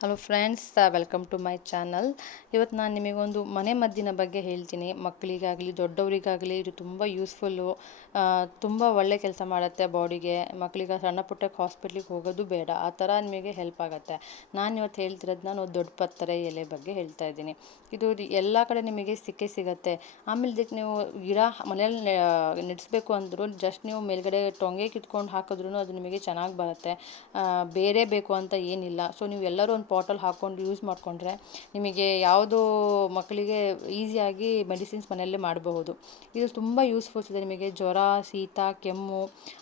Hello friends, welcome to my channel. ಇವತ್ತು ನಾನು ನಿಮಗೊಂದು ಮನೆ ಮದ್ದಿನ ಬಗ್ಗೆ ಹೇಳ್ತೀನಿ. ಮಕ್ಕಳಿಗಾಗಲಿ ದೊಡ್ಡವರಿಗಾಗಲಿ ಇದು ತುಂಬ ಯೂಸ್ಫುಲ್ಲು, ತುಂಬ ಒಳ್ಳೆ ಕೆಲಸ ಮಾಡುತ್ತೆ ಬಾಡಿಗೆ. ಮಕ್ಕಳಿಗೆ ಸಣ್ಣ ಪುಟ್ಟಕ್ಕೆ ಹಾಸ್ಪಿಟ್ಲಿಗೆ ಹೋಗೋದು ಬೇಡ, ಆ ಥರ ನಿಮಗೆ ಹೆಲ್ಪ್ ಆಗುತ್ತೆ. ನಾನು ಇವತ್ತು ಹೇಳ್ತಿರೋದು ನಾನು ದೊಡ್ಡ ಪತ್ತರೆ ಎಲೆ ಬಗ್ಗೆ ಹೇಳ್ತಾ ಇದ್ದೀನಿ. ಇದು ಎಲ್ಲ ಕಡೆ ನಿಮಗೆ ಸಿಗುತ್ತೆ. ಆಮೇಲೆ ಇದಕ್ಕೆ ನೀವು ಗಿಡ ಮನೇಲಿ ನೆಡೆಸ್ಬೇಕು ಅಂದರೂ ಜಸ್ಟ್ ನೀವು ಮೇಲ್ಗಡೆ ಟೊಂಗೆ ಕಿತ್ಕೊಂಡು ಹಾಕಿದ್ರೂ ಅದು ನಿಮಗೆ ಚೆನ್ನಾಗಿ ಬರುತ್ತೆ. ಬೇರೆ ಬೇಕು ಅಂತ ಏನಿಲ್ಲ. ಸೊ ನೀವು ಎಲ್ಲರೂ ಒಂದು ಪಾಟಲ್ಲಿ ಹಾಕ್ಕೊಂಡು ಯೂಸ್ ಮಾಡಿಕೊಂಡ್ರೆ ನಿಮಗೆ ಯಾವುದು ಮಕ್ಕಳಿಗೆ ಈಸಿಯಾಗಿ ಮೆಡಿಸಿನ್ಸ್ ಮನೆಯಲ್ಲೇ ಮಾಡಬಹುದು. ಇದು ತುಂಬ ಯೂಸ್ಫುಲ್ಸ್ ಇದೆ ನಿಮಗೆ. ಜ್ವರ, ಶೀತ, ಕೆಮ್ಮು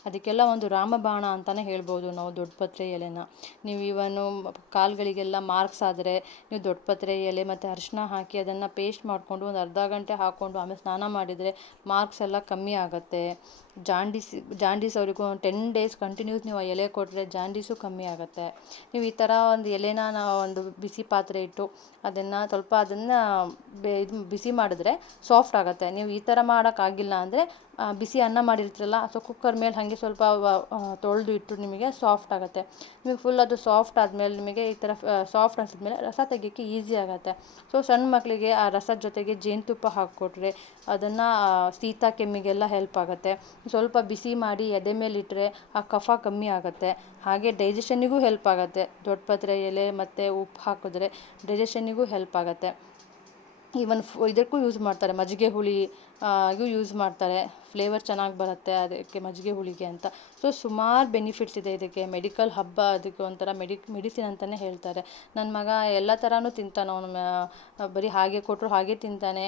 ಅದಕ್ಕೆಲ್ಲ ಒಂದು ರಾಮಬಾಣ ಅಂತಲೇ ಹೇಳ್ಬೋದು ನಾವು ದೊಡ್ಡಪತ್ರೆ ಎಲೆನ. ನೀವು ಇವನು ಕಾಲುಗಳಿಗೆಲ್ಲ ಮಾರ್ಕ್ಸ್ ಆದರೆ ನೀವು ದೊಡ್ಡಪತ್ರೆ ಎಲೆ ಮತ್ತು ಅರಿಶಿನ ಹಾಕಿ ಅದನ್ನು ಪೇಸ್ಟ್ ಮಾಡಿಕೊಂಡು ಒಂದು ಅರ್ಧ ಗಂಟೆ ಹಾಕ್ಕೊಂಡು ಆಮೇಲೆ ಸ್ನಾನ ಮಾಡಿದರೆ ಮಾರ್ಕ್ಸ್ ಎಲ್ಲ ಕಮ್ಮಿ ಆಗುತ್ತೆ. ಜಾಂಡೀಸ್ ಅವರಿಗೂ 10 ಡೇಸ್ ಕಂಟಿನ್ಯೂಸ್ ನೀವು ಆ ಎಲೆ ಕೊಟ್ಟರೆ ಜಾಂಡೀಸು ಕಮ್ಮಿ ಆಗುತ್ತೆ. ನೀವು ಈ ಥರ ಒಂದು ಎಲೆನ ನಾವು ಒಂದು ಬಿಸಿ ಪಾತ್ರೆ ಇಟ್ಟು ಅದನ್ನು ಬಿಸಿ ಮಾಡಿದ್ರೆ ಸಾಫ್ಟ್ ಆಗುತ್ತೆ. ನೀವು ಈ ಥರ ಮಾಡೋಕ್ಕಾಗಿಲ್ಲ ಅಂದರೆ ಬಿಸಿ ಅನ್ನ ಮಾಡಿರ್ತೀರಲ್ಲ, ಸೊ ಕುಕ್ಕರ್ ಮೇಲೆ ಹಾಗೆ ಸ್ವಲ್ಪ ತೊಳೆದು ಇಟ್ಟು ನಿಮಗೆ ಸಾಫ್ಟ್ ಆಗುತ್ತೆ. ನಿಮಗೆ ಫುಲ್ ಅದು ಸಾಫ್ಟ್ ಆದಮೇಲೆ ನಿಮಗೆ ಈ ಥರ ಸಾಫ್ಟ್ ಅನಿಸಿದ್ಮೇಲೆ ರಸ ತೆಗಿಯೋಕ್ಕೆ ಈಸಿ ಆಗುತ್ತೆ. ಸೊ ಸಣ್ಣ ಮಕ್ಕಳಿಗೆ ಆ ರಸದ ಜೊತೆಗೆ ಜೇನುತುಪ್ಪ ಹಾಕ್ಕೊಟ್ರೆ ಅದನ್ನು ಶೀತ ಕೆಮ್ಮಿಗೆಲ್ಲ ಹೆಲ್ಪ್ ಆಗುತ್ತೆ. ಸ್ವಲ್ಪ ಬಿಸಿ ಮಾಡಿ ಎದೆ ಮೇಲೆ ಇಟ್ಟರೆ ಆ ಕಫ ಕಮ್ಮಿ ಆಗುತ್ತೆ. ಹಾಗೆ ಡೈಜೆಷನ್ನಿಗೂ ಹೆಲ್ಪ್ ಆಗುತ್ತೆ. ದೊಡ್ಡಪತ್ರೆ ಎಲೆ ಮತ್ತು ಉಪ್ಪು ಹಾಕಿದ್ರೆ ಡೈಜೆಷನ್ನಿಗೂ ಹೆಲ್ಪ್ ಆಗುತ್ತೆ. ಈವನ್ ಇದಕ್ಕೂ ಯೂಸ್ ಮಾಡ್ತಾರೆ, ಮಜ್ಜಿಗೆ ಹುಳಿ ಯೂಸ್ ಮಾಡ್ತಾರೆ. ಫ್ಲೇವರ್ ಚೆನ್ನಾಗಿ ಬರುತ್ತೆ ಅದಕ್ಕೆ, ಮಜ್ಜಿಗೆ ಹುಳಿಗೆ ಅಂತ. ಸೊ ಸುಮಾರು ಬೆನಿಫಿಟ್ಸ್ ಇದೆ ಇದಕ್ಕೆ. ಮೆಡಿಕಲ್ ಹಬ್ಬ, ಅದಕ್ಕೆ ಒಂಥರ ಮೆಡಿಸಿನ್ ಅಂತಲೇ ಹೇಳ್ತಾರೆ. ನನ್ನ ಮಗ ಎಲ್ಲ ಥರನೂ ತಿಂತಾನೆ. ಅವನು ಬರೀ ಹಾಗೆ ಕೊಟ್ಟರು ಹಾಗೆ ತಿಂತಾನೆ,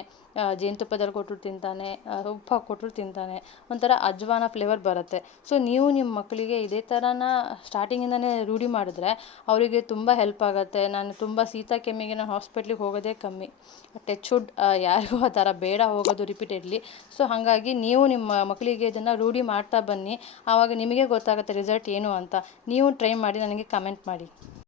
ಜೇನುತುಪ್ಪದಲ್ಲಿ ಕೊಟ್ಟರು ತಿಂತಾನೆ, ಉಪ್ಪು ಹಾಕಿ ಕೊಟ್ಟರು ತಿಂತಾನೆ. ಒಂಥರ ಅಜ್ವಾನ ಫ್ಲೇವರ್ ಬರುತ್ತೆ. ಸೊ ನೀವು ನಿಮ್ಮ ಮಕ್ಕಳಿಗೆ ಇದೇ ಥರನ ಸ್ಟಾರ್ಟಿಂಗಿಂದನೇ ರೂಢಿ ಮಾಡಿದ್ರೆ ಅವರಿಗೆ ತುಂಬ ಹೆಲ್ಪ್ ಆಗುತ್ತೆ. ನಾನು ತುಂಬ ಶೀತ ಕೆಮ್ಮಿಗೆ ನಾನು ಹಾಸ್ಪಿಟ್ಲಿಗೆ ಹೋಗೋದೇ ಕಮ್ಮಿ. ಟಚ್ ವುಡ್, ಯಾರಿಗೂ ಆ ಥರ ಬೇಡ ಹೋಗೋದು ರಿಪೀಟೆಡ್ಲಿ. ಸೊ ಹಾಗಾಗಿ ನೀವು ನಿಮ್ಮ ಮಕ್ಕಳಿಗೆ ಇದನ್ನು ರೂಢಿ ಮಾಡ್ತಾ ಬನ್ನಿ. ಆವಾಗ ನಿಮಗೆ ಗೊತ್ತಾಗುತ್ತೆ ರಿಸಲ್ಟ್ ಏನು ಅಂತ. ನೀವು ಟ್ರೈ ಮಾಡಿ ನನಗೆ ಕಮೆಂಟ್ ಮಾಡಿ.